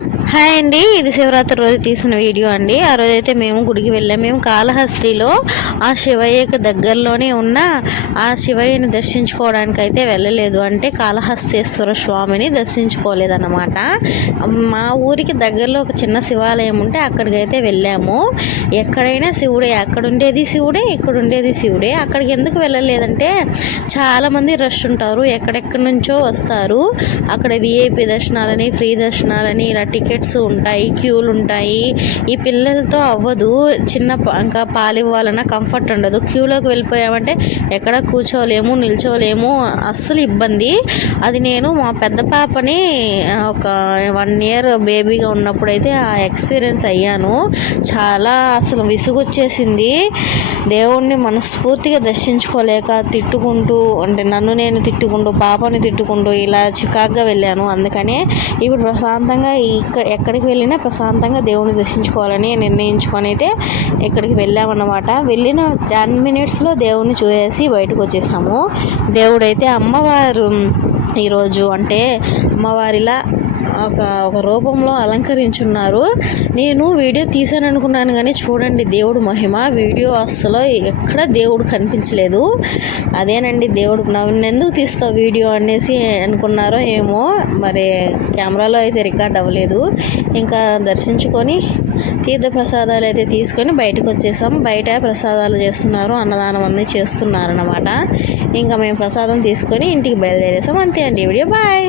Hi అండి, ఇది శివరాత్రి రోజు తీసిన వీడియో అండి. ఆ రోజైతే మేము గుడికి వెళ్ళాము. మేము కాళహస్తిలో ఆ శివయ్యకు దగ్గరలోనే ఉన్న ఆ శివయ్యని దర్శించుకోవడానికి అయితే వెళ్ళలేదు. అంటే కాళహస్తేశ్వర స్వామిని దర్శించుకోలేదన్నమాట. మా ఊరికి దగ్గరలో ఒక చిన్న శివాలయం ఉంటే అక్కడికైతే వెళ్ళాము. ఎక్కడైనా శివుడే, అక్కడ ఉండేది శివుడే, ఇక్కడ ఉండేది శివుడే. అక్కడికి ఎందుకు వెళ్ళలేదంటే చాలామంది రష్ ఉంటారు, ఎక్కడెక్కడి నుంచో వస్తారు. అక్కడ విఐపి దర్శనాలని, ఫ్రీ దర్శనాలని, ఇలా టికెట్స్ ఉంటాయి, క్యూలు ఉంటాయి. ఈ పిల్లలతో అవ్వదు. ఇంకా పాలు ఇవ్వాలన్నా కంఫర్ట్ ఉండదు. క్యూలోకి వెళ్ళిపోయామంటే ఎక్కడ కూర్చోలేము, నిల్చోలేము, అస్సలు ఇబ్బంది. అది నేను మా పెద్ద పాపని ఒక 1 year బేబీగా ఉన్నప్పుడైతే ఆ ఎక్స్పీరియన్స్ అయ్యాను. చాలా అసలు విసుగొచ్చేసింది. దేవుణ్ణి మనస్ఫూర్తిగా దర్శించుకోలేక తిట్టుకుంటూ, అంటే నన్ను నేను తిట్టుకుంటూ, పాపని తిట్టుకుంటూ ఇలా చికాగ్గా వెళ్ళాను. అందుకనే ఇప్పుడు ప్రశాంతంగా ఎక్కడికి వెళ్ళినా ప్రశాంతంగా దేవుని దర్శించుకోవాలని నిర్ణయించుకొని అయితే ఇక్కడికి వెళ్ళామన్నమాట. వెళ్ళిన 10 minutesలో దేవుణ్ణి చూసేసి బయటకు వచ్చేసాము. దేవుడైతే అమ్మవారు ఈరోజు అంటే అమ్మవారిలా ఒక రూపంలో అలంకరించున్నారు. నేను వీడియో తీసాను అనుకున్నాను కానీ చూడండి దేవుడు మహిమ. వీడియో అస్సలు ఎక్కడ దేవుడు కనిపించలేదు. అదేనండి దేవుడు. నన్ను తీస్తావు వీడియో అనేసి అనుకున్నారో ఏమో, మరి కెమెరాలో అయితే రికార్డ్ అవ్వలేదు. ఇంకా దర్శించుకొని తీర్థ ప్రసాదాలు అయితే తీసుకొని బయటకు వచ్చేసాం. బయట ప్రసాదాలు చేస్తున్నారు, అన్నదానం అన్నీ చేస్తున్నారన్నమాట. ఇంకా మేము ప్రసాదం తీసుకొని ఇంటికి బయలుదేరేసాం. అంతే అండి వీడియో. బాయ్.